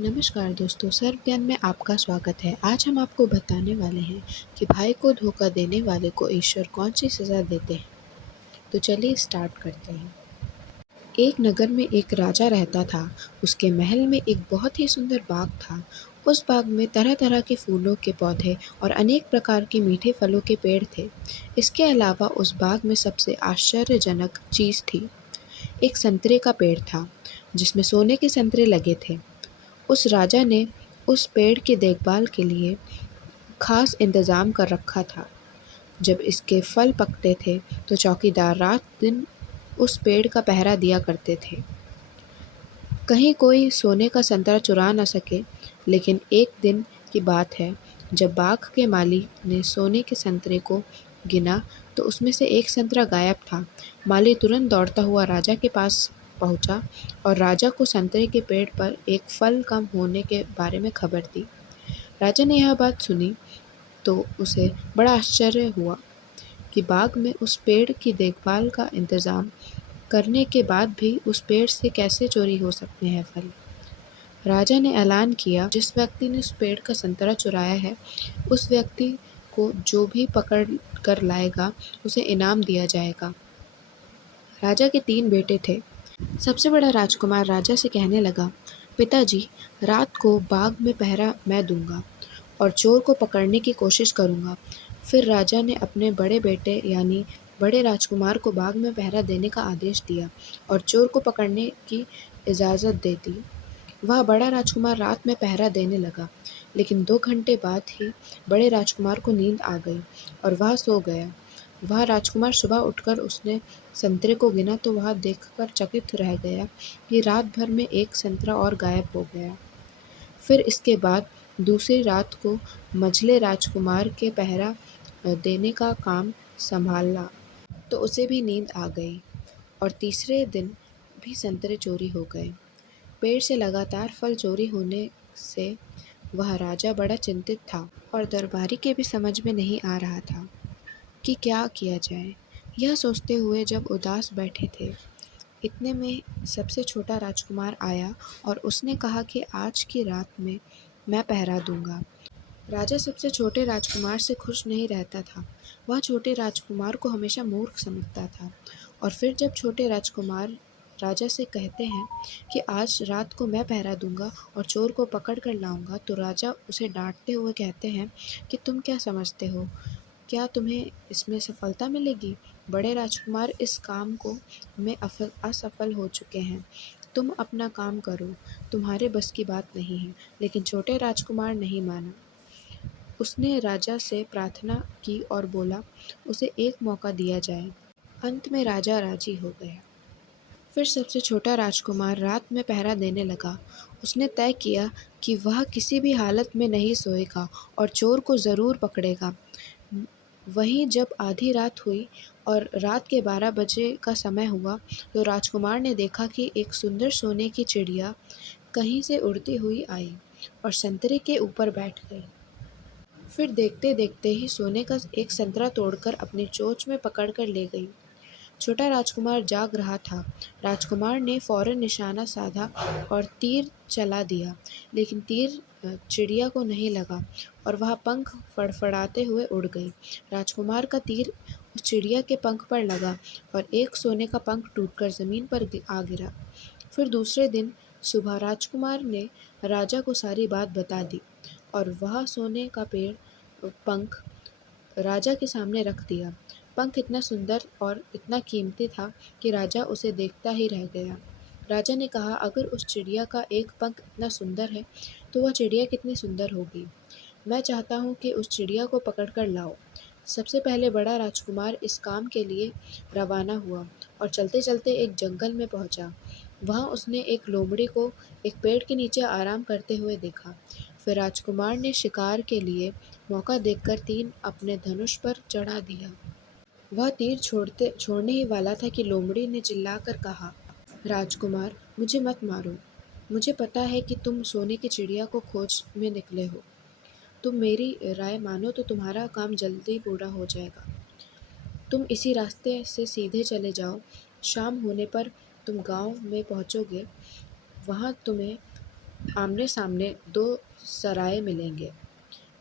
नमस्कार दोस्तों, सर्व ज्ञान में आपका स्वागत है। आज हम आपको बताने वाले हैं कि भाई को धोखा देने वाले को ईश्वर कौन सी सज़ा देते हैं। तो चलिए स्टार्ट करते हैं। एक नगर में एक राजा रहता था। उसके महल में एक बहुत ही सुंदर बाग था। उस बाग में तरह तरह के फूलों के पौधे और अनेक प्रकार के मीठे फलों के पेड़ थे। इसके अलावा उस बाग में सबसे आश्चर्यजनक चीज़ थी। एक संतरे का पेड़ था जिसमें सोने के संतरे लगे थे। उस राजा ने उस पेड़ की देखभाल के लिए खास इंतज़ाम कर रखा था। जब इसके फल पकते थे तो चौकीदार रात दिन उस पेड़ का पहरा दिया करते थे, कहीं कोई सोने का संतरा चुरा न सके। लेकिन एक दिन की बात है, जब बाग के माली ने सोने के संतरे को गिना तो उसमें से एक संतरा गायब था। माली तुरंत दौड़ता हुआ राजा के पास पहुंचा और राजा को संतरे के पेड़ पर एक फल कम होने के बारे में खबर दी। राजा ने यह बात सुनी तो उसे बड़ा आश्चर्य हुआ कि बाग में उस पेड़ की देखभाल का इंतज़ाम करने के बाद भी उस पेड़ से कैसे चोरी हो सकते हैं फल। राजा ने ऐलान किया, जिस व्यक्ति ने उस पेड़ का संतरा चुराया है, उस व्यक्ति को जो भी पकड़ कर लाएगा उसे इनाम दिया जाएगा। राजा के 3 बेटे थे। सबसे बड़ा राजकुमार राजा से कहने लगा, पिताजी, रात को बाग में पहरा मैं दूंगा और चोर को पकड़ने की कोशिश करूंगा। फिर राजा ने अपने बड़े बेटे यानी बड़े राजकुमार को बाग में पहरा देने का आदेश दिया और चोर को पकड़ने की इजाज़त दे दी। वह बड़ा राजकुमार रात में पहरा देने लगा, लेकिन 2 घंटे बाद ही बड़े राजकुमार को नींद आ गई और वह सो गया। वह राजकुमार सुबह उठकर उसने संतरे को गिना तो वह देखकर चकित रह गया कि रात भर में एक संतरा और गायब हो गया। फिर इसके बाद दूसरी रात को मझले राजकुमार के पहरा देने का काम संभाला तो उसे भी नींद आ गई और तीसरे दिन भी संतरे चोरी हो गए। पेड़ से लगातार फल चोरी होने से वह राजा बड़ा चिंतित था और दरबारी के भी समझ में नहीं आ रहा था कि क्या किया जाए। यह सोचते हुए जब उदास बैठे थे, इतने में सबसे छोटा राजकुमार आया और उसने कहा कि आज की रात में मैं पहरा दूंगा। राजा सबसे छोटे राजकुमार से खुश नहीं रहता था। वह छोटे राजकुमार को हमेशा मूर्ख समझता था। और फिर जब छोटे राजकुमार राजा से कहते हैं कि आज रात को मैं पहरा दूंगा और चोर को पकड़ कर लाऊंगा, तो राजा उसे डांटते हुए कहते हैं कि तुम क्या समझते हो, क्या तुम्हें इसमें सफलता मिलेगी? बड़े राजकुमार इस काम को में असफल हो चुके हैं। तुम अपना काम करो, तुम्हारे बस की बात नहीं है। लेकिन छोटे राजकुमार नहीं माना। उसने राजा से प्रार्थना की और बोला, उसे एक मौका दिया जाए। अंत में राजा राजी हो गया। फिर सबसे छोटा राजकुमार रात में पहरा देने लगा। उसने तय किया कि वह किसी भी हालत में नहीं सोएगा और चोर को ज़रूर पकड़ेगा। वहीं जब आधी रात हुई और रात के 12 बजे का समय हुआ, तो राजकुमार ने देखा कि एक सुंदर सोने की चिड़िया कहीं से उड़ती हुई आई और संतरे के ऊपर बैठ गई। फिर देखते-देखते ही सोने का एक संतरा तोड़कर अपनी चोंच में पकड़ कर ले गई। छोटा राजकुमार जाग रहा था। राजकुमार ने फौरन निशाना साधा और तीर चला दिया, लेकिन तीर चिड़िया को नहीं लगा और वह पंख फड़फड़ाते हुए उड़ गई। राजकुमार का तीर उस चिड़िया के पंख पर लगा और एक सोने का पंख टूटकर ज़मीन पर आ गिरा। फिर दूसरे दिन सुबह राजकुमार ने राजा को सारी बात बता दी और वह सोने का पंख राजा के सामने रख दिया। पंख इतना सुंदर और इतना कीमती था कि राजा उसे देखता ही रह गया। राजा ने कहा, अगर उस चिड़िया का एक पंख इतना सुंदर है, तो वह चिड़िया कितनी सुंदर होगी। मैं चाहता हूँ कि उस चिड़िया को पकड़ कर लाओ। सबसे पहले बड़ा राजकुमार इस काम के लिए रवाना हुआ और चलते-चलते एक जंगल में पहुँचा। वहाँ उसने एक लोमड़ी को एक पेड़ के नीचे आराम करते हुए देखा। फिर राजकुमार ने शिकार के लिए मौका देखकर तीर अपने धनुष पर चढ़ा दिया। वह तीर छोड़ने ही वाला था कि लोमड़ी ने चिल्लाकर कहा, राजकुमार, मुझे मत मारो। मुझे पता है कि तुम सोने की चिड़िया को खोज में निकले हो। तुम मेरी राय मानो तो तुम्हारा काम जल्दी पूरा हो जाएगा। तुम इसी रास्ते से सीधे चले जाओ। शाम होने पर तुम गाँव में पहुँचोगे। वहाँ तुम्हें आमने सामने दो सराय मिलेंगे।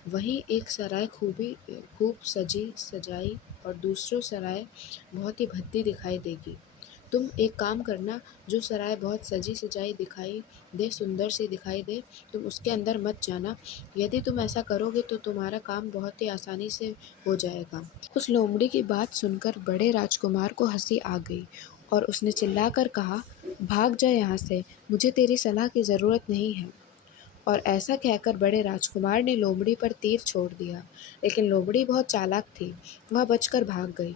वहीं एक सराय खूब सजी सजाई और दूसरी सराय बहुत ही भद्दी दिखाई देगी। तुम एक काम करना, जो सराय बहुत सजी सजाई दिखाई दे, सुंदर सी दिखाई दे, तुम उसके अंदर मत जाना। यदि तुम ऐसा करोगे तो तुम्हारा काम बहुत ही आसानी से हो जाएगा। उस लोमड़ी की बात सुनकर बड़े राजकुमार को हंसी आ गई और उसने चिल्लाकर कहा, भाग जा यहाँ से, मुझे तेरी सलाह की ज़रूरत नहीं है। और ऐसा कहकर बड़े राजकुमार ने लोमड़ी पर तीर छोड़ दिया, लेकिन लोमड़ी बहुत चालाक थी, वह बचकर भाग गई।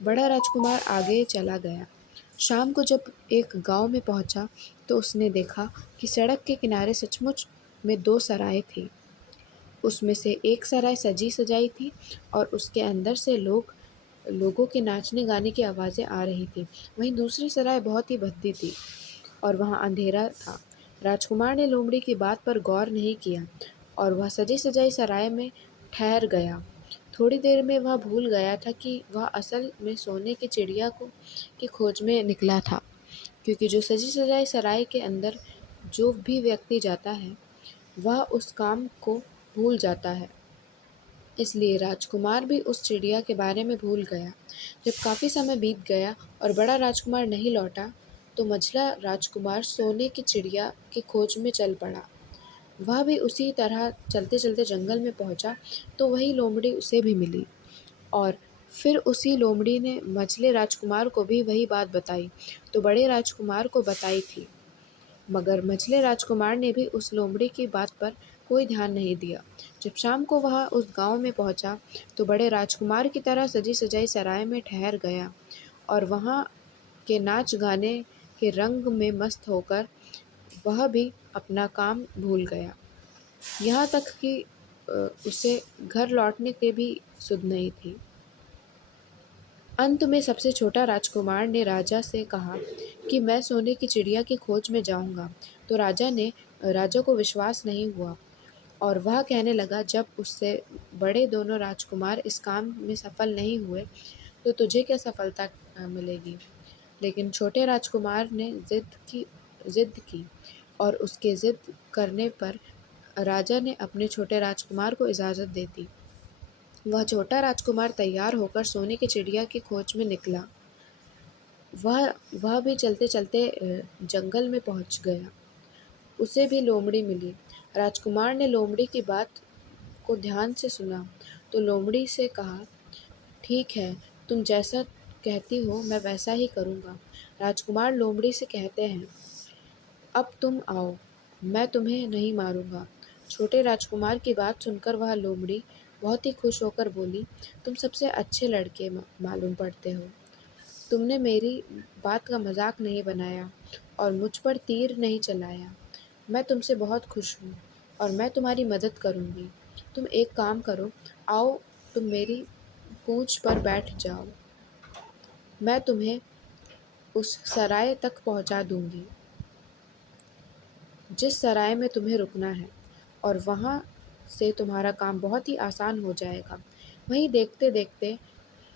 बड़ा राजकुमार आगे चला गया। शाम को जब एक गांव में पहुंचा तो उसने देखा कि सड़क के किनारे सचमुच में दो सराय थी। उसमें से एक सराय सजी सजाई थी और उसके अंदर से लोगों के नाचने गाने की आवाज़ें आ रही थी। वहीं दूसरी सराय बहुत ही भद्दी थी और वहाँ अंधेरा था। राजकुमार ने लोमड़ी की बात पर गौर नहीं किया और वह सजी सजाई सराय में ठहर गया। थोड़ी देर में वह भूल गया था कि वह असल में सोने की चिड़िया की खोज में निकला था, क्योंकि जो सजी सजाई सराय के अंदर जो भी व्यक्ति जाता है वह उस काम को भूल जाता है। इसलिए राजकुमार भी उस चिड़िया के बारे में भूल गया। जब काफ़ी समय बीत गया और बड़ा राजकुमार नहीं लौटा, तो मझला राजकुमार सोने की चिड़िया की खोज में चल पड़ा। वह भी उसी तरह चलते चलते जंगल में पहुंचा तो वही लोमड़ी उसे भी मिली और फिर उसी लोमड़ी ने मझले राजकुमार को भी वही बात बताई तो बड़े राजकुमार को बताई थी। मगर मझले राजकुमार ने भी उस लोमड़ी की बात पर कोई ध्यान नहीं दिया। जब शाम को वह उस गांव में पहुंचा तो बड़े राजकुमार की तरह सजी सजाई सराय में ठहर गया और वहां के नाच गाने के रंग में मस्त होकर वह भी अपना काम भूल गया। यहाँ तक कि उसे घर लौटने की भी सुध नहीं थी। अंत में सबसे छोटा राजकुमार ने राजा से कहा कि मैं सोने की चिड़िया की खोज में जाऊंगा। तो राजा को विश्वास नहीं हुआ और वह कहने लगा, जब उससे बड़े दोनों राजकुमार इस काम में सफल नहीं हुए तो तुझे क्या सफलता मिलेगी। लेकिन छोटे राजकुमार ने जिद की और उसके जिद करने पर राजा ने अपने छोटे राजकुमार को इजाज़त दे दी। वह छोटा राजकुमार तैयार होकर सोने की चिड़िया की खोज में निकला। वह वह भी चलते चलते जंगल में पहुंच गया। उसे भी लोमड़ी मिली। राजकुमार ने लोमड़ी की बात को ध्यान से सुना तो लोमड़ी से कहा, ठीक है, तुम जैसा कहती हो मैं वैसा ही करूँगा। राजकुमार लोमड़ी से कहते हैं, अब तुम आओ, मैं तुम्हें नहीं मारूंगा। छोटे राजकुमार की बात सुनकर वह लोमड़ी बहुत ही खुश होकर बोली, तुम सबसे अच्छे लड़के मालूम पड़ते हो। तुमने मेरी बात का मजाक नहीं बनाया और मुझ पर तीर नहीं चलाया। मैं तुमसे बहुत खुश हूँ और मैं तुम्हारी मदद करूँगी। तुम एक काम करो, आओ, तुम मेरी पूँछ पर बैठ जाओ। मैं तुम्हें उस सराय तक पहुँचा दूँगी जिस सराय में तुम्हें रुकना है और वहाँ से तुम्हारा काम बहुत ही आसान हो जाएगा। वहीं देखते-देखते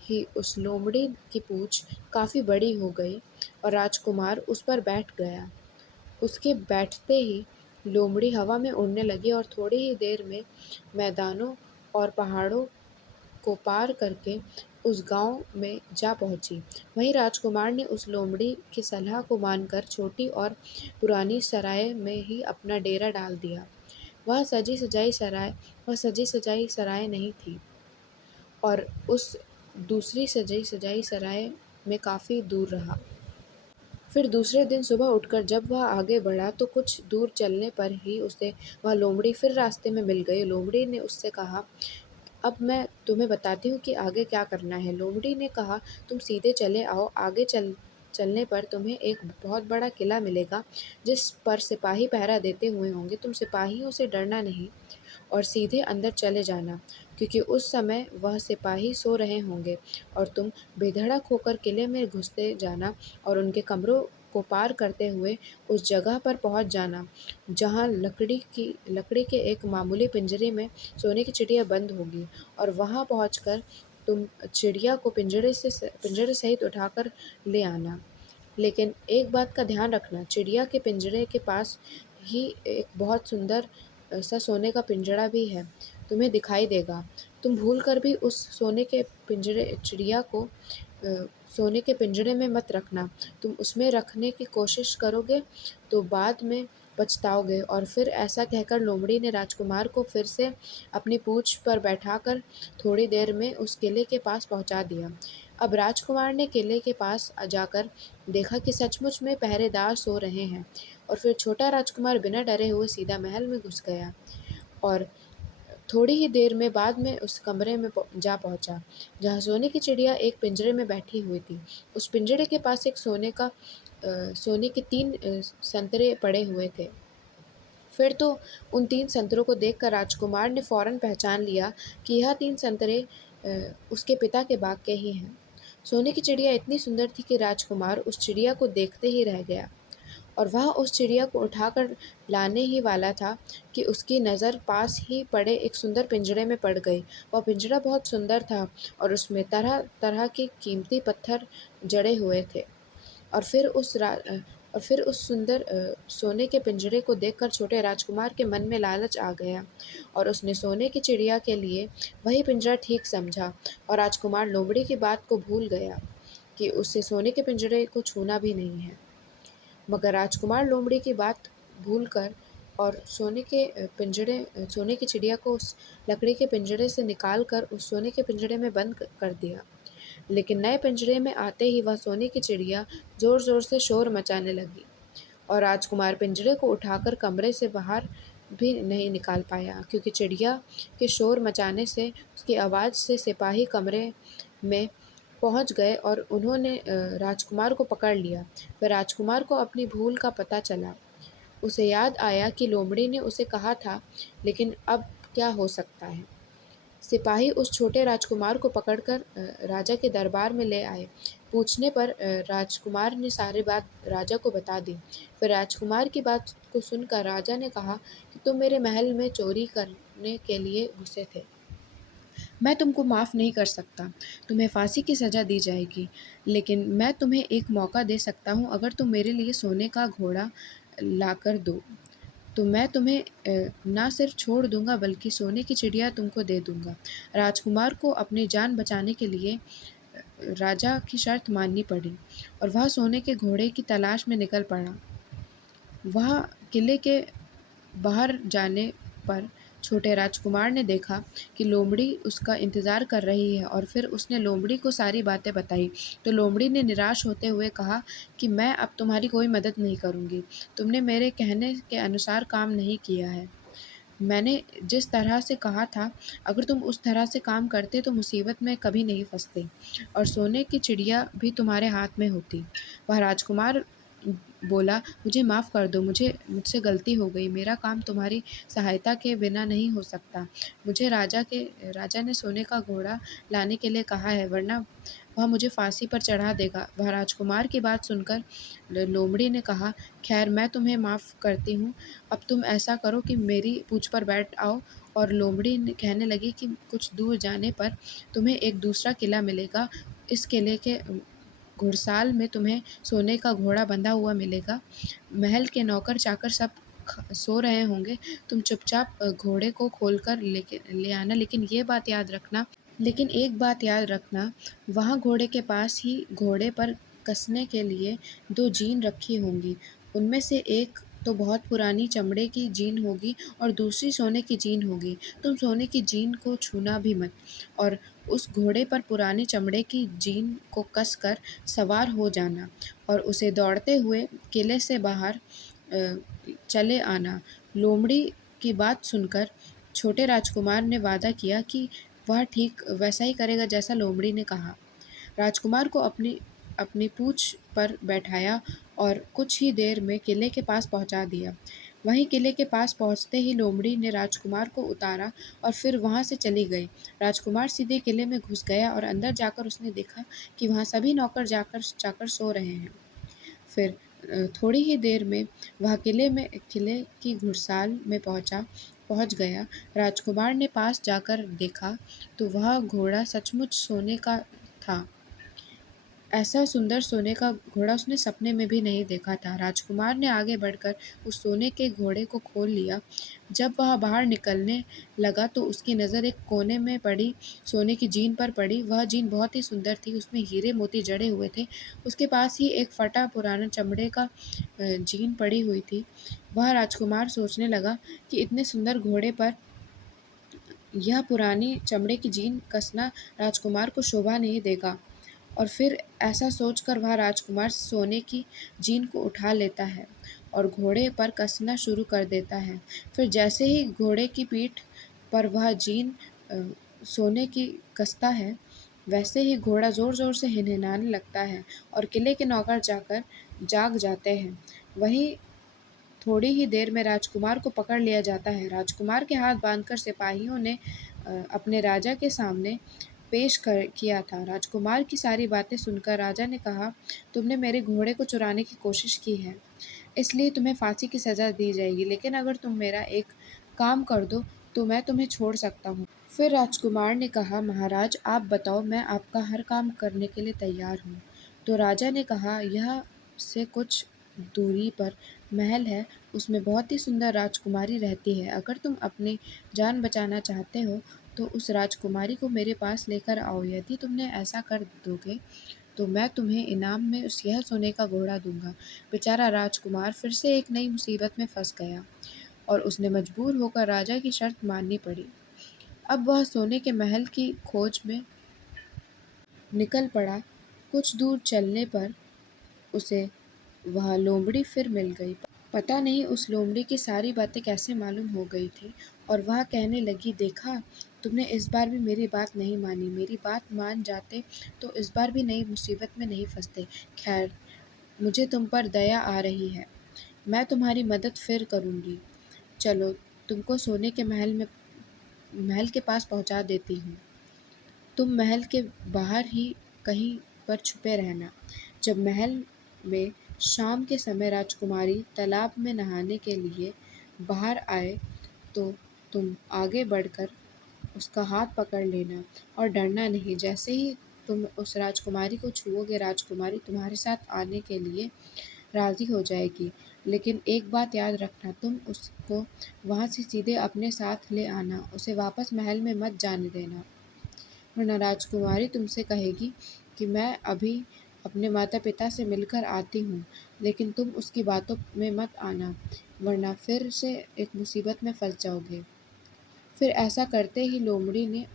ही उस लोमड़ी की पूँछ काफ़ी बड़ी हो गई और राजकुमार उस पर बैठ गया। उसके बैठते ही लोमड़ी हवा में उड़ने लगी और थोड़ी ही देर में मैदानों और पहाड़ों को पार करके उस गांव में जा पहुंची। वहीं राजकुमार ने उस लोमड़ी की सलाह को मानकर छोटी और पुरानी सराय में ही अपना डेरा डाल दिया। वह सजी सजाई सराय नहीं थी और उस दूसरी सजी सजाई सराय में काफ़ी दूर रहा। फिर दूसरे दिन सुबह उठकर जब वह आगे बढ़ा तो कुछ दूर चलने पर ही उसे वह लोमड़ी फिर रास्ते में मिल गई। लोमड़ी ने उससे कहा, अब मैं तुम्हें बताती हूँ कि आगे क्या करना है। लोमड़ी ने कहा, तुम सीधे चले आओ, आगे चलने पर तुम्हें एक बहुत बड़ा किला मिलेगा जिस पर सिपाही पहरा देते हुए होंगे। तुम सिपाहियों से डरना नहीं और सीधे अंदर चले जाना, क्योंकि उस समय वह सिपाही सो रहे होंगे और तुम बेधड़क होकर किले में घुसते जाना और उनके कमरों को पार करते हुए उस जगह पर पहुंच जाना जहां लकड़ी के एक मामूली पिंजरे में सोने की चिड़िया बंद होगी और वहां पहुंचकर तुम चिड़िया को पिंजरे सहित उठाकर ले आना। लेकिन एक बात का ध्यान रखना, चिड़िया के पिंजरे के पास ही एक बहुत सुंदर सा सोने का पिंजड़ा भी है, तुम्हें दिखाई देगा। तुम भूल कर भी उस सोने के पिंजरे चिड़िया को सोने के पिंजरे में मत रखना। तुम उसमें रखने की कोशिश करोगे तो बाद में पछताओगे। और फिर ऐसा कहकर लोमड़ी ने राजकुमार को फिर से अपनी पूँछ पर बैठाकर थोड़ी देर में उस किले के पास पहुँचा दिया। अब राजकुमार ने किले के पास जाकर देखा कि सचमुच में पहरेदार सो रहे हैं, और फिर छोटा राजकुमार बिना डरे हुए सीधा महल में घुस गया और थोड़ी ही देर में बाद में उस कमरे में जा पहुंचा, जहां सोने की चिड़िया एक पिंजरे में बैठी हुई थी। उस पिंजरे के पास एक सोने के 3 संतरे पड़े हुए थे। फिर तो उन 3 संतरों को देखकर राजकुमार ने फौरन पहचान लिया कि यह 3 संतरे उसके पिता के बाग के ही हैं। सोने की चिड़िया इतनी सुंदर थी कि राजकुमार उस चिड़िया को देखते ही रह गया, और वह उस चिड़िया को उठाकर लाने ही वाला था कि उसकी नज़र पास ही पड़े एक सुंदर पिंजरे में पड़ गई। वह पिंजरा बहुत सुंदर था और उसमें तरह-तरह के कीमती पत्थर जड़े हुए थे। और फिर उस सुंदर सोने के पिंजरे को देखकर छोटे राजकुमार के मन में लालच आ गया, और उसने सोने की चिड़िया के लिए वही पिंजरा ठीक समझा, और राजकुमार लोमड़ी की बात को भूल गया कि उसे सोने के पिंजरे को छूना भी नहीं है। मगर राजकुमार लोमड़ी की बात भूलकर और सोने की चिड़िया को उस लकड़ी के पिंजरे से निकाल कर उस सोने के पिंजरे में बंद कर दिया। लेकिन नए पिंजरे में आते ही वह सोने की चिड़िया ज़ोर-ज़ोर से शोर मचाने लगी, और राजकुमार पिंजरे को उठाकर कमरे से बाहर भी नहीं निकाल पाया, क्योंकि चिड़िया के शोर मचाने से, उसकी आवाज़ से सिपाही कमरे में पहुंच गए और उन्होंने राजकुमार को पकड़ लिया। फिर राजकुमार को अपनी भूल का पता चला। उसे याद आया कि लोमड़ी ने उसे कहा था, लेकिन अब क्या हो सकता है? सिपाही उस छोटे राजकुमार को पकड़कर राजा के दरबार में ले आए। पूछने पर राजकुमार ने सारी बात राजा को बता दी। फिर राजकुमार की बात को सुनकर राजा ने कहा कि तुम मेरे महल में चोरी करने के लिए घुसे थे। मैं तुमको माफ़ नहीं कर सकता, तुम्हें फांसी की सज़ा दी जाएगी, लेकिन मैं तुम्हें एक मौका दे सकता हूँ। अगर तुम मेरे लिए सोने का घोड़ा लाकर दो, तो मैं तुम्हें ना सिर्फ छोड़ दूँगा बल्कि सोने की चिड़िया तुमको दे दूँगा। राजकुमार को अपनी जान बचाने के लिए राजा की शर्त माननी पड़ी, और वह सोने के घोड़े की तलाश में निकल पड़ा। वह किले के बाहर जाने पर छोटे राजकुमार ने देखा कि लोमड़ी उसका इंतज़ार कर रही है, और फिर उसने लोमड़ी को सारी बातें बताई। तो लोमड़ी ने निराश होते हुए कहा कि मैं अब तुम्हारी कोई मदद नहीं करूँगी। तुमने मेरे कहने के अनुसार काम नहीं किया है। मैंने जिस तरह से कहा था, अगर तुम उस तरह से काम करते तो मुसीबत में कभी नहीं फँसते, और सोने की चिड़िया भी तुम्हारे हाथ में होती। वह राजकुमार बोला, मुझे माफ़ कर दो, मुझसे गलती हो गई। मेरा काम तुम्हारी सहायता के बिना नहीं हो सकता। मुझे राजा ने सोने का घोड़ा लाने के लिए कहा है, वरना वह मुझे फांसी पर चढ़ा देगा। वह राजकुमार की बात सुनकर लोमड़ी ने कहा, खैर मैं तुम्हें माफ़ करती हूँ। अब तुम ऐसा करो कि मेरी पूँछ पर बैठ आओ। और लोमड़ी ने कहने लगी कि कुछ दूर जाने पर तुम्हें एक दूसरा किला मिलेगा। इस किले के घुड़साल में तुम्हें सोने का घोड़ा बंधा हुआ मिलेगा। महल के नौकर-चाकर सब सो रहे होंगे। तुम चुपचाप घोड़े को खोलकर ले आना, लेकिन एक बात याद रखना, वहाँ घोड़े के पास ही घोड़े पर कसने के लिए 2 जीन रखी होंगी। उनमें से एक तो बहुत पुरानी चमड़े की जीन होगी और दूसरी सोने की जीन होगी। तुम सोने की जीन को छूना भी मत, और उस घोड़े पर पुरानी चमड़े की जीन को कसकर सवार हो जाना, और उसे दौड़ते हुए किले से बाहर अ, चले आना। लोमड़ी की बात सुनकर छोटे राजकुमार ने वादा किया कि वह ठीक वैसा ही करेगा जैसा लोमड़ी ने कहा। राजकुमार को अपनी अपनी पूँछ पर बैठाया और कुछ ही देर में किले के पास पहुँचा दिया। वहीं किले के पास पहुँचते ही लोमड़ी ने राजकुमार को उतारा और फिर वहाँ से चली गई। राजकुमार सीधे किले में घुस गया और अंदर जाकर उसने देखा कि वहाँ सभी नौकर चाकर सो रहे हैं। फिर थोड़ी ही देर में वह किले की घुड़साल में पहुँच गया। राजकुमार ने पास जाकर देखा तो वह घोड़ा सचमुच सोने का था। ऐसा सुंदर सोने का घोड़ा उसने सपने में भी नहीं देखा था। राजकुमार ने आगे बढ़कर उस सोने के घोड़े को खोल लिया। जब वह बाहर निकलने लगा तो उसकी नज़र एक कोने में पड़ी सोने की जीन पर पड़ी। वह जीन बहुत ही सुंदर थी, उसमें हीरे मोती जड़े हुए थे। उसके पास ही एक फटा पुराना चमड़े का जीन पड़ी हुई थी। वह राजकुमार सोचने लगा कि इतने सुंदर घोड़े पर यह पुरानी चमड़े की जीन कसना राजकुमार को शोभा नहीं देगा। और फिर ऐसा सोचकर वह राजकुमार सोने की जीन को उठा लेता है और घोड़े पर कसना शुरू कर देता है। फिर जैसे ही घोड़े की पीठ पर वह जीन अ, सोने की कसता है, वैसे ही घोड़ा ज़ोर-ज़ोर से हिनहिनाने लगता है और किले के नौकर जाग जाते हैं। वहीं थोड़ी ही देर में राजकुमार को पकड़ लिया जाता है। राजकुमार के हाथ बांधकर सिपाहियों ने अपने राजा के सामने पेश किया था। राजकुमार की सारी बातें सुनकर राजा ने कहा, तुमने मेरे घोड़े को चुराने की कोशिश की है, इसलिए तुम्हें फांसी की सज़ा दी जाएगी, लेकिन अगर तुम मेरा एक काम कर दो तो मैं तुम्हें छोड़ सकता हूँ। फिर राजकुमार ने कहा, महाराज आप बताओ, मैं आपका हर काम करने के लिए तैयार हूँ। तो राजा ने कहा, यह से कुछ दूरी पर महल है, उसमें बहुत ही सुंदर राजकुमारी रहती है। अगर तुम अपनी जान बचाना चाहते हो तो उस राजकुमारी को मेरे पास लेकर आओ। यदि तुमने ऐसा कर दोगे तो मैं तुम्हें इनाम में यह सोने का घोड़ा दूंगा। बेचारा राजकुमार फिर से एक नई मुसीबत में फंस गया और उसने मजबूर होकर राजा की शर्त माननी पड़ी। अब वह सोने के महल की खोज में निकल पड़ा। कुछ दूर चलने पर उसे वह लोमड़ी फिर मिल गई। पता नहीं उस लोमड़ी की सारी बातें कैसे मालूम हो गई थी और वह कहने लगी, देखा, तुमने इस बार भी मेरी बात नहीं मानी। मेरी बात मान जाते तो इस बार भी नई मुसीबत में नहीं फंसते। खैर, मुझे तुम पर दया आ रही है, मैं तुम्हारी मदद फिर करूँगी। चलो, तुमको सोने के महल के पास पहुँचा देती हूँ। तुम महल के बाहर ही कहीं पर छुपे रहना। जब महल में शाम के समय राजकुमारी तालाब में नहाने के लिए बाहर आए तो तुम आगे बढ़कर उसका हाथ पकड़ लेना और डरना नहीं। जैसे ही तुम उस राजकुमारी को छुओगे, राजकुमारी तुम्हारे साथ आने के लिए राज़ी हो जाएगी। लेकिन एक बात याद रखना, तुम उसको वहाँ से सीधे अपने साथ ले आना, उसे वापस महल में मत जाने देना। वरना राजकुमारी तुमसे कहेगी कि मैं अभी अपने माता-पिता से मिलकर आती हूँ, लेकिन तुम उसकी बातों में मत आना, वरना फिर से एक मुसीबत में फँस जाओगे। फिर ऐसा करते ही लोमड़ी ने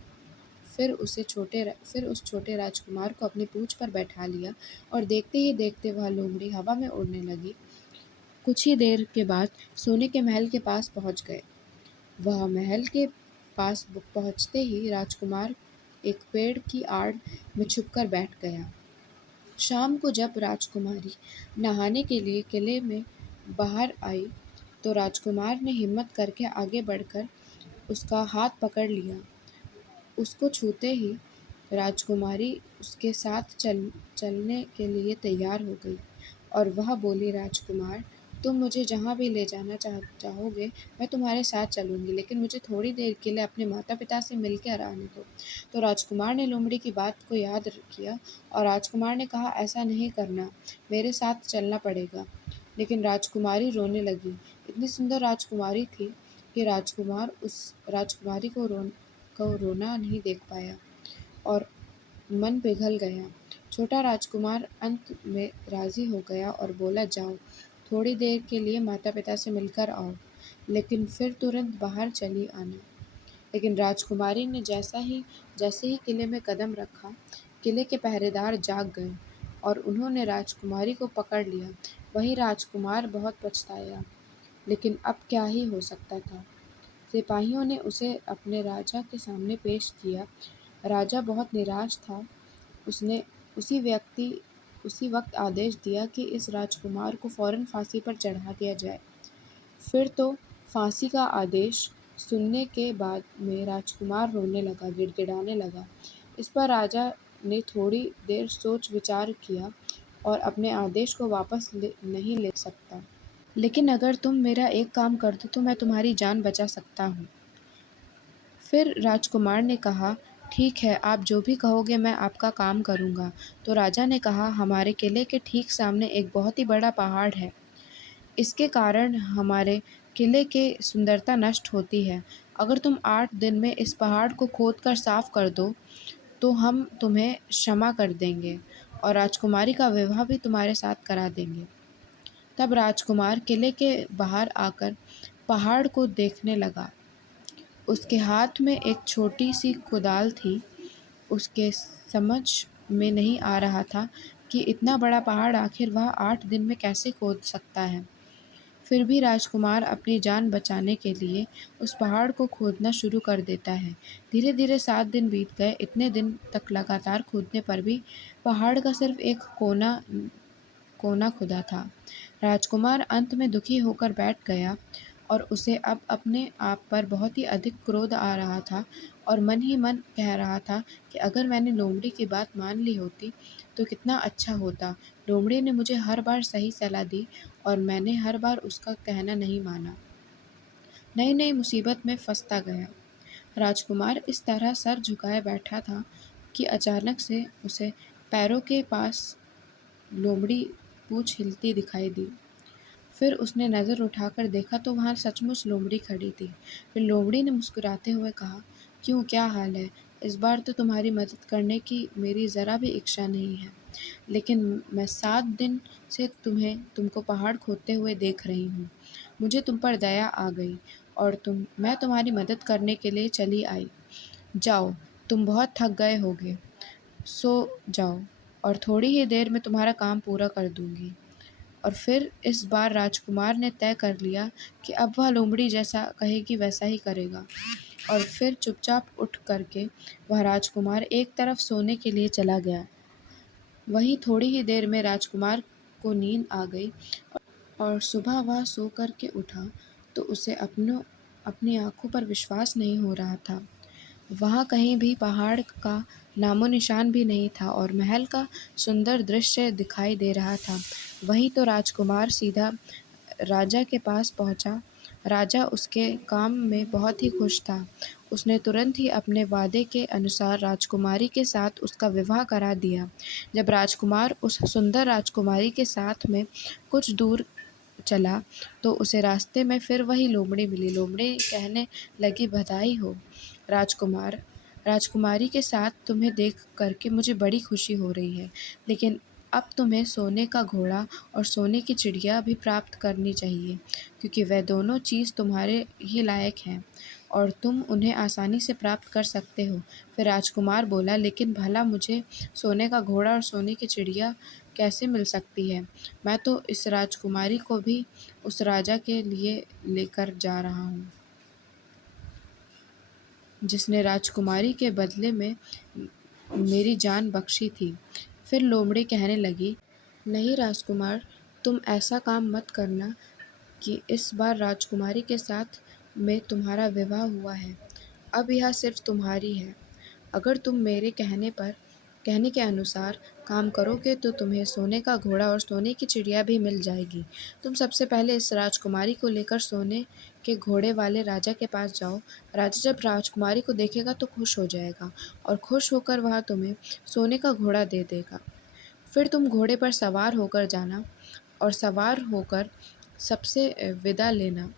फिर उस छोटे राजकुमार को अपनी पूँछ पर बैठा लिया और देखते ही देखते वह लोमड़ी हवा में उड़ने लगी। कुछ ही देर के बाद सोने के महल के पास पहुँच गए। वह महल के पास पहुँचते ही राजकुमार एक पेड़ की आड़ में छुपकर बैठ गया। शाम को जब राजकुमारी नहाने के लिए किले में बाहर आई तो राजकुमार ने हिम्मत करके आगे बढ़कर उसका हाथ पकड़ लिया। उसको छूते ही राजकुमारी उसके साथ चलने के लिए तैयार हो गई और वह बोली, राजकुमार, तुम मुझे जहाँ भी ले जाना चाहोगे मैं तुम्हारे साथ चलूँगी, लेकिन मुझे थोड़ी देर के लिए अपने माता-पिता से मिल कर आने दो। तो राजकुमार ने लोमड़ी की बात को याद किया और राजकुमार ने कहा, ऐसा नहीं करना, मेरे साथ चलना पड़ेगा। लेकिन राजकुमारी रोने लगी। इतनी सुंदर राजकुमारी थी कि राजकुमार उस राजकुमारी को रोना नहीं देख पाया और मन पिघल गया। छोटा राजकुमार अंत में राज़ी हो गया और बोला, जाओ, थोड़ी देर के लिए माता-पिता से मिलकर आओ, लेकिन फिर तुरंत बाहर चली आना। लेकिन राजकुमारी ने जैसे ही किले में कदम रखा, किले के पहरेदार जाग गए और उन्होंने राजकुमारी को पकड़ लिया। वहीं राजकुमार बहुत पछताया, लेकिन अब क्या ही हो सकता था। सिपाहियों ने उसे अपने राजा के सामने पेश किया। राजा बहुत निराश था। उसने उसी व्यक्ति उसी वक्त आदेश दिया कि इस राजकुमार को फ़ौरन फांसी पर चढ़ा दिया जाए। फिर तो फांसी का आदेश सुनने के बाद में राजकुमार रोने लगा, गिड़गिड़ाने लगा। इस पर राजा ने थोड़ी देर सोच विचार किया और अपने आदेश को वापस नहीं ले सकता। लेकिन अगर तुम मेरा एक काम कर दो तो मैं तुम्हारी जान बचा सकता हूँ। फिर राजकुमार ने कहा, ठीक है, आप जो भी कहोगे मैं आपका काम करूँगा। तो राजा ने कहा, हमारे किले के ठीक सामने एक बहुत ही बड़ा पहाड़ है। इसके कारण हमारे किले की सुंदरता नष्ट होती है। अगर तुम 8 दिन में इस पहाड़ को खोदकर साफ कर दो, तो हम तुम्हें क्षमा कर देंगे और राजकुमारी का विवाह भी तुम्हारे साथ करा देंगे। तब राजकुमार किले के बाहर आकर पहाड़ को देखने लगा। उसके हाथ में एक छोटी-सी कुदाल थी। उसके समझ में नहीं आ रहा था कि इतना बड़ा पहाड़ आखिर वह 8 दिन में कैसे खोद सकता है। फिर भी राजकुमार अपनी जान बचाने के लिए उस पहाड़ को खोदना शुरू कर देता है। धीरे-धीरे 7 दिन बीत गए। इतने दिन तक लगातार खोदने पर भी पहाड़ का सिर्फ एक कोना कोना खुदा था। राजकुमार अंत में दुखी होकर बैठ गया और उसे अब अपने आप पर बहुत ही अधिक क्रोध आ रहा था और मन ही मन कह रहा था कि अगर मैंने लोमड़ी की बात मान ली होती तो कितना अच्छा होता। लोमड़ी ने मुझे हर बार सही सलाह दी और मैंने हर बार उसका कहना नहीं माना। नई-नई मुसीबत में फंसता गया। राजकुमार इस तरह सर झुकाए बैठा था कि अचानक से उसे पैरों के पास लोमड़ी पूँछ हिलती दिखाई दी। फिर उसने नज़र उठाकर देखा तो वहाँ सचमुच लोमड़ी खड़ी थी। फिर लोमड़ी ने मुस्कुराते हुए कहा, क्यों, क्या हाल है? इस बार तो तुम्हारी मदद करने की मेरी ज़रा भी इच्छा नहीं है, लेकिन मैं 7 दिन से तुमको पहाड़ खोदते हुए देख रही हूँ। मुझे तुम पर दया आ गई और मैं तुम्हारी मदद करने के लिए चली आई। जाओ, तुम बहुत थक गए होगे, सो जाओ और थोड़ी ही देर में तुम्हारा काम पूरा कर दूँगी। और फिर इस बार राजकुमार ने तय कर लिया कि अब वह लोमड़ी जैसा कहेगी वैसा ही करेगा और फिर चुपचाप उठ करके वह राजकुमार एक तरफ सोने के लिए चला गया। वहीं थोड़ी ही देर में राजकुमार को नींद आ गई और सुबह वह सो कर के उठा तो उसे अपनी आँखों पर विश्वास नहीं हो रहा था। वहाँ कहीं भी पहाड़ का नामो-निशान भी नहीं था और महल का सुंदर दृश्य दिखाई दे रहा था। वहीं तो राजकुमार सीधा राजा के पास पहुँचा। राजा उसके काम में बहुत ही खुश था। उसने तुरंत ही अपने वादे के अनुसार राजकुमारी के साथ उसका विवाह करा दिया। जब राजकुमार उस सुंदर राजकुमारी के साथ में कुछ दूर चला तो उसे रास्ते में फिर वही लोमड़ी मिली। लोमड़ी कहने लगी, बधाई हो राजकुमार, राजकुमारी के साथ तुम्हें देख करके मुझे बड़ी खुशी हो रही है, लेकिन अब तुम्हें सोने का घोड़ा और सोने की चिड़िया भी प्राप्त करनी चाहिए, क्योंकि वह दोनों चीज़ तुम्हारे ही लायक हैं और तुम उन्हें आसानी से प्राप्त कर सकते हो। फिर राजकुमार बोला, लेकिन भला मुझे सोने का घोड़ा और सोने की चिड़िया कैसे मिल सकती है? मैं तो इस राजकुमारी को भी उस राजा के लिए लेकर जा रहा हूँ, जिसने राजकुमारी के बदले में मेरी जान बख्शी थी। फिर लोमड़ी कहने लगी, नहीं राजकुमार, तुम ऐसा काम मत करना कि इस बार राजकुमारी के साथ में तुम्हारा विवाह हुआ है। अब यह सिर्फ तुम्हारी है। अगर तुम मेरे कहने के अनुसार काम करोगे तो तुम्हें सोने का घोड़ा और सोने की चिड़िया भी मिल जाएगी। तुम सबसे पहले इस राजकुमारी को लेकर सोने के घोड़े वाले राजा के पास जाओ। राजा जब राजकुमारी को देखेगा तो खुश हो जाएगा और खुश होकर वह तुम्हें सोने का घोड़ा दे देगा। फिर तुम घोड़े पर सवार होकर जाना और सवार होकर सबसे विदा लेना।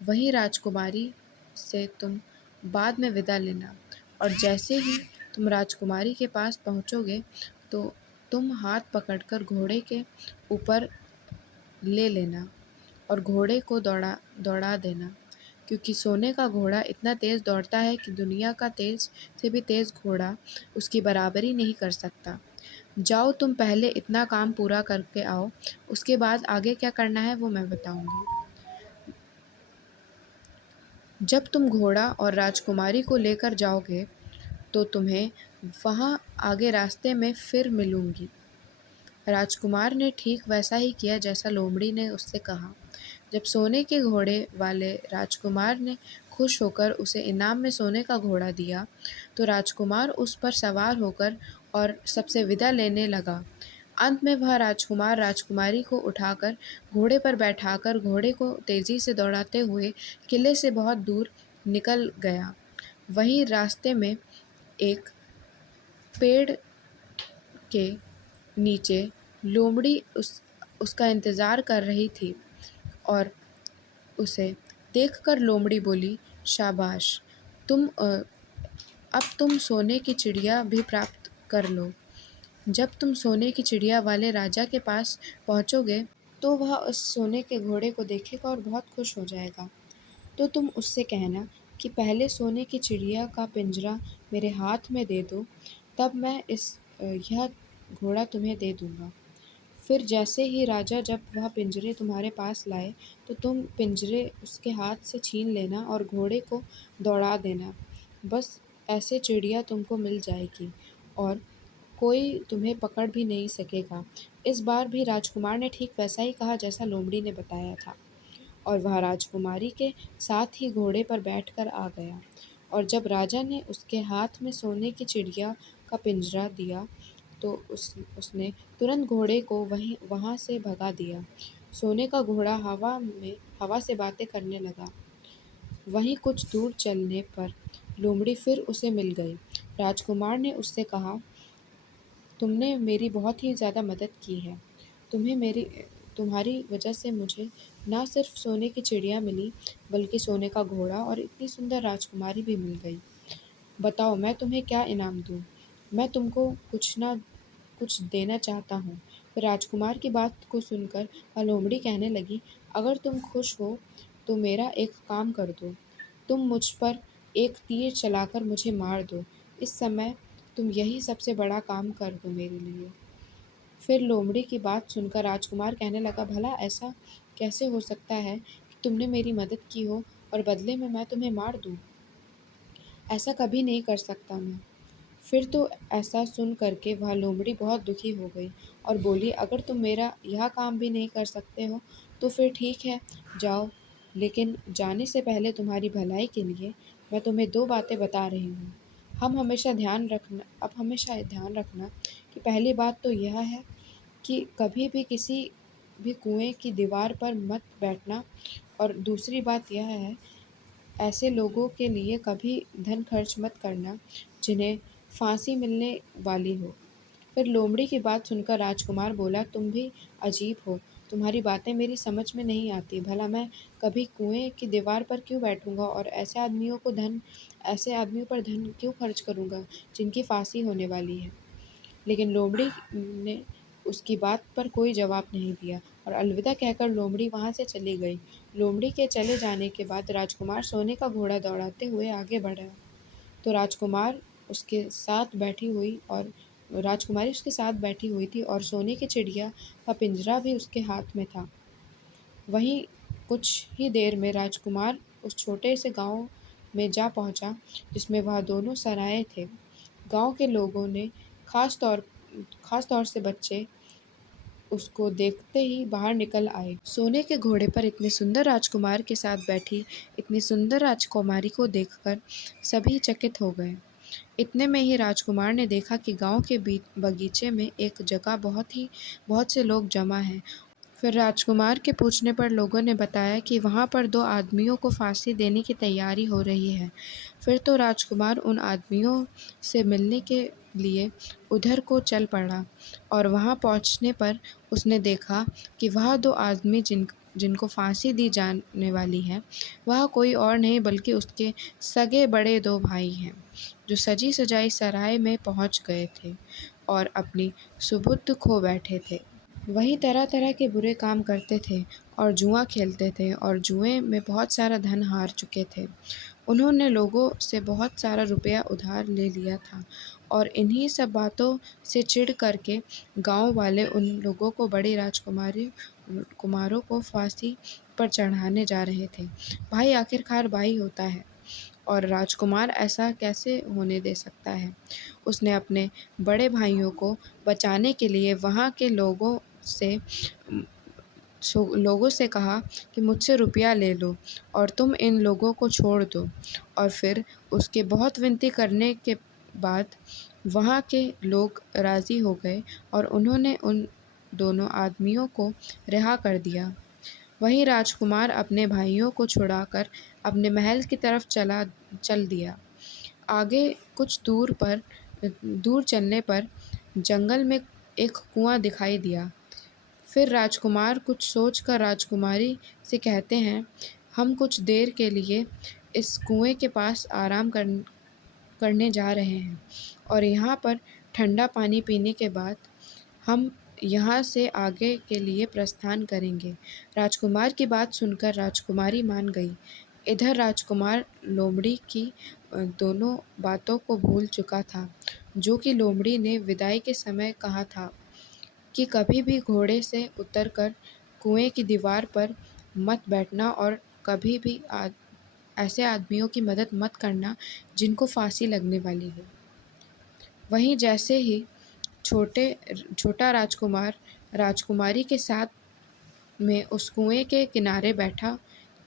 वहीं राजकुमारी से तुम बाद में विदा लेना और जैसे ही तुम राजकुमारी के पास पहुँचोगे तो तुम हाथ पकड़कर घोड़े के ऊपर ले लेना और घोड़े को दौड़ा देना, क्योंकि सोने का घोड़ा इतना तेज़ दौड़ता है कि दुनिया का तेज़ से भी तेज़ घोड़ा उसकी बराबरी नहीं कर सकता। जाओ, तुम पहले इतना काम पूरा करके आओ, उसके बाद आगे क्या करना है वो मैं बताऊँगी। जब तुम घोड़ा और राजकुमारी को लेकर जाओगे तो तुम्हें वहाँ आगे रास्ते में फिर मिलूँगी। राजकुमार ने ठीक वैसा ही किया जैसा लोमड़ी ने उससे कहा। जब सोने के घोड़े वाले राजकुमार ने खुश होकर उसे इनाम में सोने का घोड़ा दिया, तो राजकुमार उस पर सवार होकर और सबसे विदा लेने लगा। अंत में वह राजकुमार राजकुमारी को उठाकर घोड़े पर बैठाकर घोड़े को तेज़ी से दौड़ाते हुए किले से बहुत दूर निकल गया। वहीं रास्ते में एक पेड़ के नीचे लोमड़ी उसका इंतज़ार कर रही थी और उसे देखकर लोमड़ी बोली, शाबाश, अब तुम सोने की चिड़िया भी प्राप्त कर लो। जब तुम सोने की चिड़िया वाले राजा के पास पहुँचोगे तो वह उस सोने के घोड़े को देखेगा और बहुत खुश हो जाएगा। तो तुम उससे कहना कि पहले सोने की चिड़िया का पिंजरा मेरे हाथ में दे दो, तब मैं यह घोड़ा तुम्हें दे दूँगा। फिर जैसे ही राजा जब वह पिंजरे तुम्हारे पास लाए तो तुम पिंजरे उसके हाथ से छीन लेना और घोड़े को दौड़ा देना। बस ऐसे चिड़िया तुमको मिल जाएगी और कोई तुम्हें पकड़ भी नहीं सकेगा। इस बार भी राजकुमार ने ठीक वैसा ही कहा जैसा लोमड़ी ने बताया था और वह राजकुमारी के साथ ही घोड़े पर बैठकर आ गया। और जब राजा ने उसके हाथ में सोने की चिड़िया का पिंजरा दिया तो उसने तुरंत घोड़े को वहाँ से भगा दिया। सोने का घोड़ा हवा से बातें करने लगा। वहीं कुछ दूर चलने पर लोमड़ी फिर उसे मिल गई। राजकुमार ने उससे कहा, तुमने मेरी बहुत ही ज़्यादा मदद की है। तुम्हारी वजह से मुझे ना सिर्फ सोने की चिड़िया मिली बल्कि सोने का घोड़ा और इतनी सुंदर राजकुमारी भी मिल गई। बताओ मैं तुम्हें क्या इनाम दूँ? मैं तुमको कुछ ना कुछ देना चाहता हूँ। फिर राजकुमार की बात को सुनकर वह लोमड़ी कहने लगी, अगर तुम खुश हो तो मेरा एक काम कर दो। तुम मुझ पर एक तीर चलाकर मुझे मार दो। इस समय तुम यही सबसे बड़ा काम कर दो मेरे लिए। फिर लोमड़ी की बात सुनकर राजकुमार कहने लगा, भला ऐसा कैसे हो सकता है कि तुमने मेरी मदद की हो और बदले में मैं तुम्हें मार दूँ? ऐसा कभी नहीं कर सकता मैं। फिर तो ऐसा सुन करके वह लोमड़ी बहुत दुखी हो गई और बोली, अगर तुम मेरा यह काम भी नहीं कर सकते हो तो फिर ठीक है, जाओ। लेकिन जाने से पहले तुम्हारी भलाई के लिए मैं तुम्हें दो बातें बता रही हूँ। अब हमेशा ध्यान रखना कि पहली बात तो यह है कि कभी भी किसी भी कुएं की दीवार पर मत बैठना और दूसरी बात यह है, ऐसे लोगों के लिए कभी धन खर्च मत करना जिन्हें फांसी मिलने वाली हो। फिर लोमड़ी की बात सुनकर राजकुमार बोला, तुम भी अजीब हो, तुम्हारी बातें मेरी समझ में नहीं आती। भला मैं कभी कुएं की दीवार पर क्यों बैठूंगा और ऐसे आदमियों पर धन क्यों खर्च करूंगा जिनकी फांसी होने वाली है। लेकिन लोमड़ी ने उसकी बात पर कोई जवाब नहीं दिया और अलविदा कहकर लोमड़ी वहाँ से चली गई। लोमड़ी के चले जाने के बाद राजकुमार सोने का घोड़ा दौड़ाते हुए आगे बढ़ा तो उसके साथ बैठी हुई और राजकुमारी उसके साथ बैठी हुई थी और सोने की चिड़िया का पिंजरा भी उसके हाथ में था। वहीं कुछ ही देर में राजकुमार उस छोटे से गांव में जा पहुंचा जिसमें वह दोनों सराय थे। गांव के लोगों ने खास तौर खास तौर से बच्चे उसको देखते ही बाहर निकल आए। सोने के घोड़े पर इतने सुंदर राजकुमार के साथ बैठी इतनी सुंदर राजकुमारी को देखकर सभी चकित हो गए। इतने में ही राजकुमार ने देखा कि गांव के बगीचे में एक जगह बहुत से लोग जमा हैं। फिर राजकुमार के पूछने पर लोगों ने बताया कि वहाँ पर दो आदमियों को फांसी देने की तैयारी हो रही है। फिर तो राजकुमार उन आदमियों से मिलने के लिए उधर को चल पड़ा और वहाँ पहुँचने पर उसने देखा कि वह दो आदमी जिनको फांसी दी जाने वाली है वह कोई और नहीं बल्कि उसके सगे बड़े दो भाई हैं जो सजी सजाई सराय में पहुँच गए थे और अपनी सुबुत्त खो बैठे थे। वही तरह-तरह के बुरे काम करते थे और जुआ खेलते थे और जुए में बहुत सारा धन हार चुके थे। उन्होंने लोगों से बहुत सारा रुपया उधार ले लिया था और इन्हीं सब बातों से चिढ़ करके गाँव वाले उन लोगों को बड़ी कुमारों को फांसी पर चढ़ाने जा रहे थे। भाई आखिरकार भाई होता है और राजकुमार ऐसा कैसे होने दे सकता है। उसने अपने बड़े भाइयों को बचाने के लिए वहाँ के लोगों से कहा कि मुझसे रुपया ले लो और तुम इन लोगों को छोड़ दो। और फिर उसके बहुत विनती करने के बाद वहाँ के लोग राज़ी हो गए और उन्होंने उन दोनों आदमियों को रिहा कर दिया। वहीं राजकुमार अपने भाइयों को छुड़ाकर अपने महल की तरफ चल दिया। आगे कुछ दूर चलने पर जंगल में एक कुआं दिखाई दिया। फिर राजकुमार कुछ सोचकर राजकुमारी से कहते हैं, हम कुछ देर के लिए इस कुएं के पास करने जा रहे हैं और यहाँ पर ठंडा पानी पीने के बाद हम यहाँ से आगे के लिए प्रस्थान करेंगे। राजकुमार की बात सुनकर राजकुमारी मान गई। इधर राजकुमार लोमड़ी की दोनों बातों को भूल चुका था, जो कि लोमड़ी ने विदाई के समय कहा था कि कभी भी घोड़े से उतरकर कुएं की दीवार पर मत बैठना और कभी भी ऐसे आदमियों की मदद मत करना जिनको फांसी लगने वाली हो। वहीं जैसे ही छोटा राजकुमार राजकुमारी के साथ में उस कुएं के किनारे बैठा,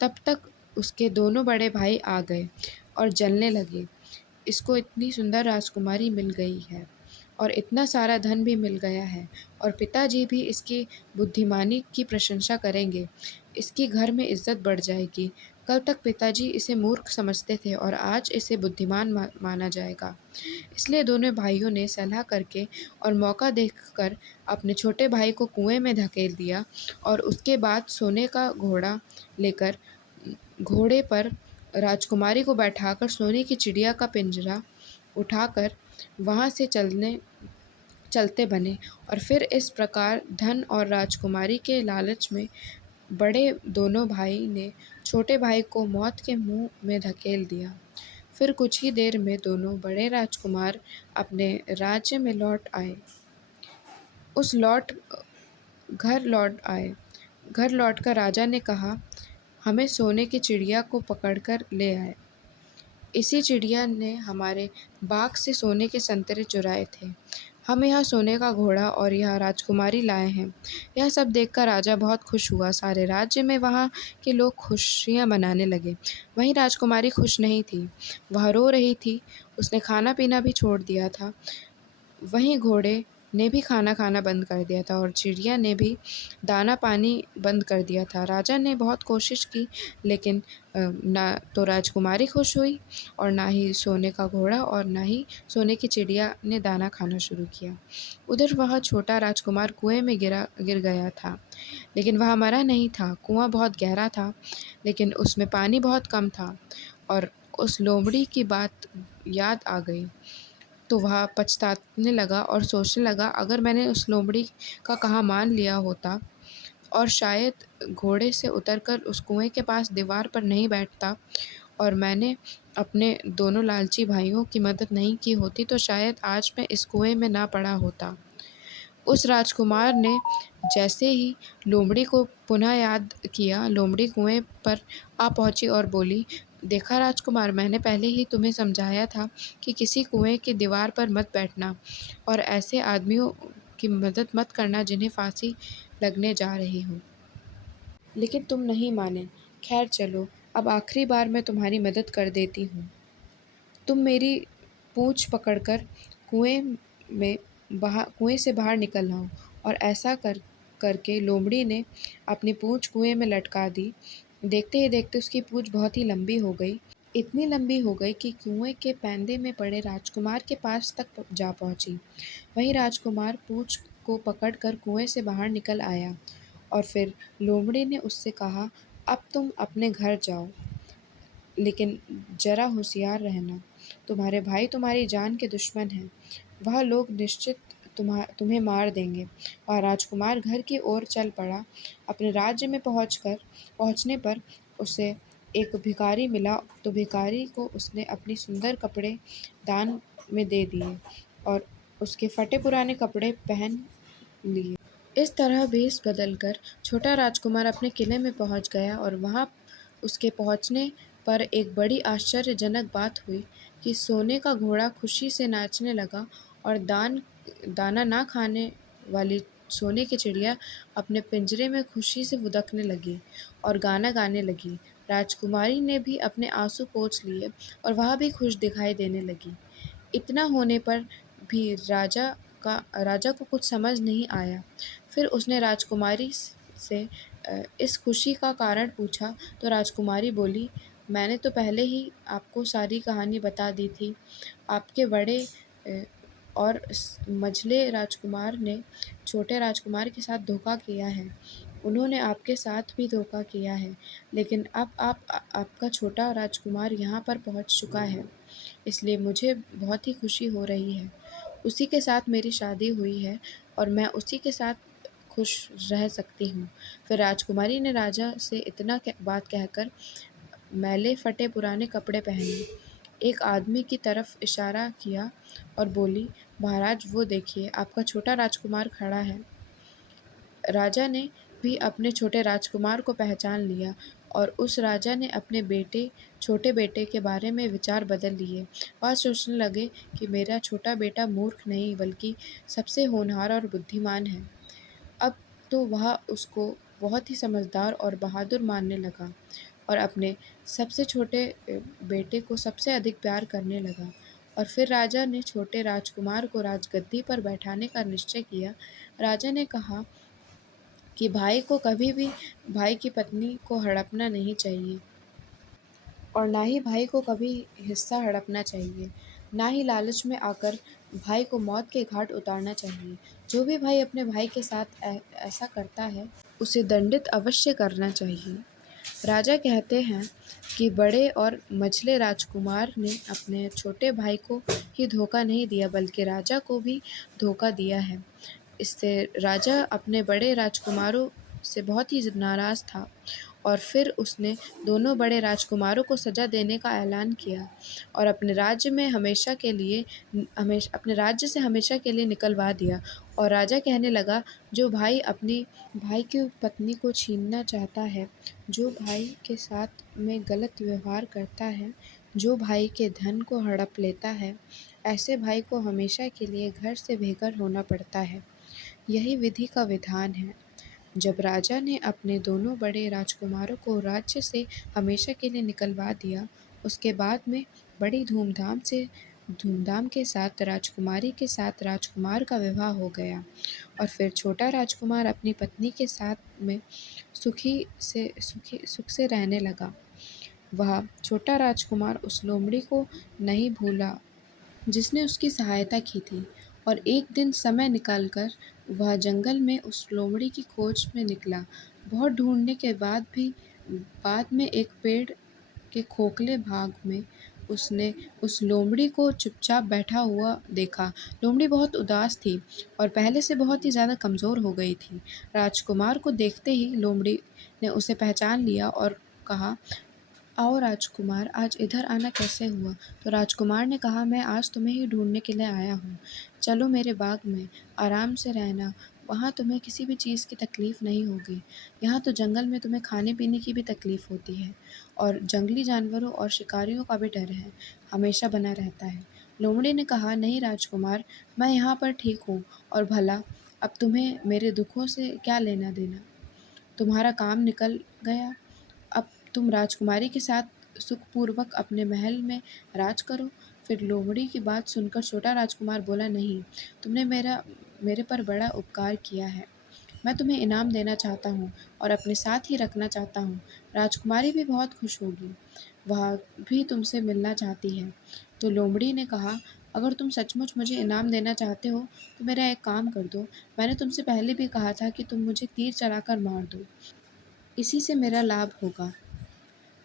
तब तक उसके दोनों बड़े भाई आ गए और जलने लगे। इसको इतनी सुंदर राजकुमारी मिल गई है और इतना सारा धन भी मिल गया है और पिताजी भी इसकी बुद्धिमानी की प्रशंसा करेंगे। इसकी घर में इज्जत बढ़ जाएगी। कल तक पिताजी इसे मूर्ख समझते थे और आज इसे बुद्धिमान माना जाएगा। इसलिए दोनों भाइयों ने सलाह करके और मौका देखकर अपने छोटे भाई को कुएं में धकेल दिया और उसके बाद सोने का घोड़ा लेकर घोड़े पर राजकुमारी को बैठाकर सोने की चिड़िया का पिंजरा उठाकर वहाँ से चलते बने। और फिर इस प्रकार धन और राजकुमारी के लालच में बड़े दोनों भाई ने छोटे भाई को मौत के मुंह में धकेल दिया। फिर कुछ ही देर में दोनों बड़े राजकुमार अपने राज्य में लौट आए। उस लौट घर लौट आए। घर लौटकर राजा ने कहा, हमें सोने की चिड़िया को पकड़कर ले आए। इसी चिड़िया ने हमारे बाग से सोने के संतरे चुराए थे। हम यहाँ सोने का घोड़ा और यह राजकुमारी लाए हैं। यह सब देखकर राजा बहुत खुश हुआ। सारे राज्य में वहाँ के लोग खुशियाँ मनाने लगे। वहीं राजकुमारी खुश नहीं थी, वह रो रही थी। उसने खाना पीना भी छोड़ दिया था। वहीं घोड़े ने भी खाना खाना बंद कर दिया था और चिड़िया ने भी दाना पानी बंद कर दिया था। राजा ने बहुत कोशिश की, लेकिन ना तो राजकुमारी खुश हुई और ना ही सोने का घोड़ा और ना ही सोने की चिड़िया ने दाना खाना शुरू किया। उधर वह छोटा राजकुमार कुएं में गिर गया था, लेकिन वह मरा नहीं था। कुआं बहुत गहरा था, लेकिन उसमें पानी बहुत कम था और उस लोमड़ी की बात याद आ गई तो वह पछताने लगा और सोचने लगा, अगर मैंने उस लोमड़ी का कहा मान लिया होता और शायद घोड़े से उतरकर उस कुएं के पास दीवार पर नहीं बैठता और मैंने अपने दोनों लालची भाइयों की मदद नहीं की होती, तो शायद आज मैं इस कुएं में ना पड़ा होता। उस राजकुमार ने जैसे ही लोमड़ी को पुनः याद किया, लोमड़ी कुएं पर आ पहुंची और बोली, देखा राजकुमार, मैंने पहले ही तुम्हें समझाया था कि किसी कुएं की दीवार पर मत बैठना और ऐसे आदमियों की मदद मत करना जिन्हें फांसी लगने जा रही हो, लेकिन तुम नहीं माने। खैर चलो, अब आखिरी बार मैं तुम्हारी मदद कर देती हूँ। तुम मेरी पूँछ पकड़कर कुएं कुएं से बाहर निकल आओ। और ऐसा करके लोमड़ी ने अपनी पूँछ कुएं में लटका दी। देखते ही देखते उसकी पूँछ बहुत ही लंबी हो गई, इतनी लंबी हो गई कि कुएं के पैंदे में पड़े राजकुमार के पास तक जा पहुंची। वहीं राजकुमार पूँछ को पकड़कर कुएं से बाहर निकल आया और फिर लोमड़ी ने उससे कहा, अब तुम अपने घर जाओ, लेकिन जरा होशियार रहना। तुम्हारे भाई तुम्हारी जान के दुश्मन हैं। वह लोग निश्चित तुम्हें मार देंगे। और राजकुमार घर की ओर चल पड़ा। अपने राज्य में पहुंचने पर उसे एक भिखारी मिला, तो भिखारी को उसने अपनी सुंदर कपड़े दान में दे दिए और उसके फटे पुराने कपड़े पहन लिए। इस तरह भेष बदलकर छोटा राजकुमार अपने किले में पहुंच गया और वहां उसके पहुंचने पर एक बड़ी आश्चर्यजनक बात हुई कि सोने का घोड़ा खुशी से नाचने लगा और दाना ना खाने वाली सोने की चिड़िया अपने पिंजरे में खुशी से फुदकने लगी और गाना गाने लगी। राजकुमारी ने भी अपने आंसू पोंछ लिए और वह भी खुश दिखाई देने लगी। इतना होने पर भी राजा को कुछ समझ नहीं आया। फिर उसने राजकुमारी से इस खुशी का कारण पूछा, तो राजकुमारी बोली, मैंने तो पहले ही आपको सारी कहानी बता दी थी। आपके बड़े अ, और मझले राजकुमार ने छोटे राजकुमार के साथ धोखा किया है। उन्होंने आपके साथ भी धोखा किया है, लेकिन अब आपका छोटा राजकुमार यहाँ पर पहुँच चुका है, इसलिए मुझे बहुत ही खुशी हो रही है। उसी के साथ मेरी शादी हुई है और मैं उसी के साथ खुश रह सकती हूँ। फिर राजकुमारी ने राजा से इतना बात कहकर मैले फटे पुराने कपड़े पहने, एक आदमी की तरफ इशारा किया और बोली, महाराज वो देखिए आपका छोटा राजकुमार खड़ा है। राजा ने भी अपने छोटे राजकुमार को पहचान लिया और उस राजा ने अपने छोटे बेटे के बारे में विचार बदल लिए। वह सोचने लगे कि मेरा छोटा बेटा मूर्ख नहीं बल्कि सबसे होनहार और बुद्धिमान है। अब तो वह उसको बहुत ही समझदार और बहादुर मानने लगा और अपने सबसे छोटे बेटे को सबसे अधिक प्यार करने लगा। और फिर राजा ने छोटे राजकुमार को राजगद्दी पर बैठाने का निश्चय किया। राजा ने कहा कि भाई को कभी भी भाई की पत्नी को हड़पना नहीं चाहिए और ना ही भाई को कभी हिस्सा हड़पना चाहिए, ना ही लालच में आकर भाई को मौत के घाट उतारना चाहिए। जो भी भाई अपने भाई के साथ ऐसा करता है, उसे दंडित अवश्य करना चाहिए। राजा कहते हैं कि बड़े और मझले राजकुमार ने अपने छोटे भाई को ही धोखा नहीं दिया बल्कि राजा को भी धोखा दिया है। इससे राजा अपने बड़े राजकुमारों से बहुत ही नाराज़ था और फिर उसने दोनों बड़े राजकुमारों को सज़ा देने का ऐलान किया और अपने राज्य से हमेशा के लिए निकलवा दिया। और राजा कहने लगा, जो भाई अपनी भाई की पत्नी को छीनना चाहता है, जो भाई के साथ में गलत व्यवहार करता है, जो भाई के धन को हड़प लेता है, ऐसे भाई को हमेशा के लिए घर से बेघर होना पड़ता है। यही विधि का विधान है। जब राजा ने अपने दोनों बड़े राजकुमारों को राज्य से हमेशा के लिए निकलवा दिया, उसके बाद में बड़ी धूमधाम के साथ राजकुमारी के साथ राजकुमार का विवाह हो गया और फिर छोटा राजकुमार अपनी पत्नी के साथ में सुख से रहने लगा। वह छोटा राजकुमार उस लोमड़ी को नहीं भूला जिसने उसकी सहायता की थी और एक दिन समय निकालकर वह जंगल में उस लोमड़ी की खोज में निकला। बहुत ढूँढने के बाद में एक पेड़ के खोखले भाग में उसने उस लोमड़ी को चुपचाप बैठा हुआ देखा। लोमड़ी बहुत उदास थी और पहले से बहुत ही ज़्यादा कमज़ोर हो गई थी। राजकुमार को देखते ही लोमड़ी ने उसे पहचान लिया और कहा, आओ राजकुमार, आज इधर आना कैसे हुआ? तो राजकुमार ने कहा, मैं आज तुम्हें ही ढूँढने के लिए आया हूँ। चलो मेरे बाग में, आराम से रहना, वहाँ तुम्हें किसी भी चीज़ की तकलीफ़ नहीं होगी। यहाँ तो जंगल में तुम्हें खाने-पीने की भी तकलीफ़ होती है और जंगली जानवरों और शिकारियों का भी डर है, हमेशा बना रहता है। लोमड़ी ने कहा, नहीं राजकुमार, मैं यहाँ पर ठीक हूँ और भला अब तुम्हें मेरे दुखों से क्या लेना-देना? तुम्हारा काम निकल गया, अब तुम राजकुमारी के साथ सुखपूर्वक अपने महल में राज करो। फिर लोमड़ी की बात सुनकर छोटा राजकुमार बोला, नहीं, तुमने मेरे पर बड़ा उपकार किया है। मैं तुम्हें इनाम देना चाहता हूँ और अपने साथ ही रखना चाहता हूँ। राजकुमारी भी बहुत खुश होगी, वह भी तुमसे मिलना चाहती है। तो लोमड़ी ने कहा, अगर तुम सचमुच मुझे इनाम देना चाहते हो तो मेरा एक काम कर दो। मैंने तुमसे पहले भी कहा था कि तुम मुझे तीर चलाकर मार दो, इसी से मेरा लाभ होगा।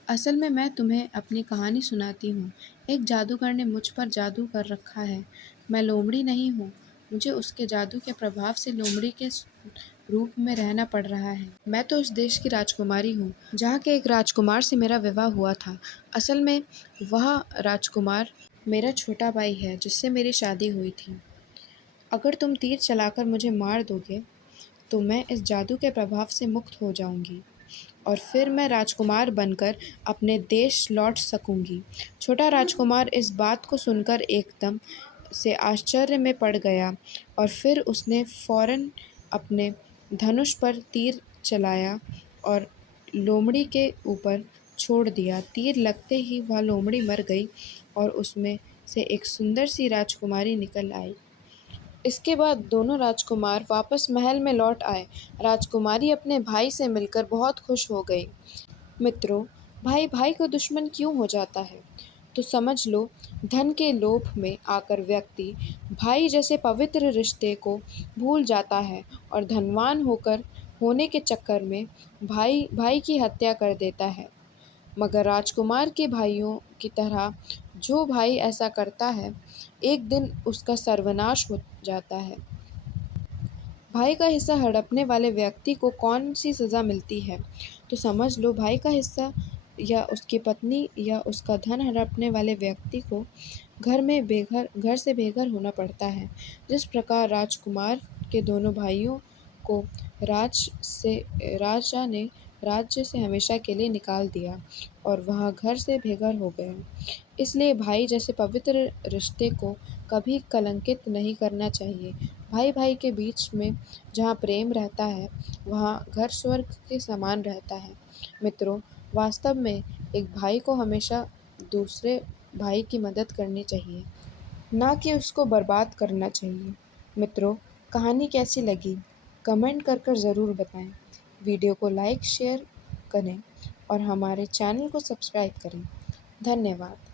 असल में मैं तुम्हें अपनी कहानी सुनाती हूँ। एक जादूगर ने मुझ पर जादू कर रखा है। मैं लोमड़ी नहीं हूँ, मुझे उसके जादू के प्रभाव से लोमड़ी के रूप में रहना पड़ रहा है। मैं तो उस देश की राजकुमारी हूँ जहाँ के एक राजकुमार से मेरा विवाह हुआ था। असल में वह राजकुमार मेरा छोटा भाई है जिससे मेरी शादी हुई थी। अगर तुम तीर चलाकर मुझे मार दोगे तो मैं इस जादू के प्रभाव से मुक्त हो जाऊंगी और फिर मैं राजकुमार बनकर अपने देश लौट सकूंगी। छोटा राजकुमार इस बात को सुनकर एकदम से आश्चर्य में पड़ गया और फिर उसने फ़ौरन अपने धनुष पर तीर चलाया और लोमड़ी के ऊपर छोड़ दिया। तीर लगते ही वह लोमड़ी मर गई और उसमें से एक सुंदर सी राजकुमारी निकल आई। इसके बाद दोनों राजकुमार वापस महल में लौट आए। राजकुमारी अपने भाई से मिलकर बहुत खुश हो गई। मित्रों, भाई भाई को दुश्मन क्यों हो जाता है? तो समझ लो, धन के लोभ में आकर व्यक्ति भाई जैसे पवित्र रिश्ते को भूल जाता है और धनवान होने के चक्कर में भाई भाई की हत्या कर देता है। मगर राजकुमार के भाइयों की तरह जो भाई ऐसा करता है, एक दिन उसका सर्वनाश हो जाता है। भाई का हिस्सा हड़पने वाले व्यक्ति को कौन-सी सज़ा मिलती है? तो समझ लो, भाई का हिस्सा या उसकी पत्नी या उसका धन हड़पने वाले व्यक्ति को घर से बेघर होना पड़ता है। जिस प्रकार राजकुमार के दोनों भाइयों को राजा ने राज्य से हमेशा के लिए निकाल दिया और वह घर से बेघर हो गए। इसलिए भाई जैसे पवित्र रिश्ते को कभी कलंकित नहीं करना चाहिए। भाई-भाई के बीच में जहाँ प्रेम रहता है, वहाँ घर स्वर्ग के समान रहता है। मित्रों, वास्तव में एक भाई को हमेशा दूसरे भाई की मदद करनी चाहिए, ना कि उसको बर्बाद करना चाहिए। मित्रों, कहानी कैसी लगी? कमेंट कर ज़रूर बताएं। वीडियो को लाइक, शेयर करें और हमारे चैनल को सब्सक्राइब करें। धन्यवाद।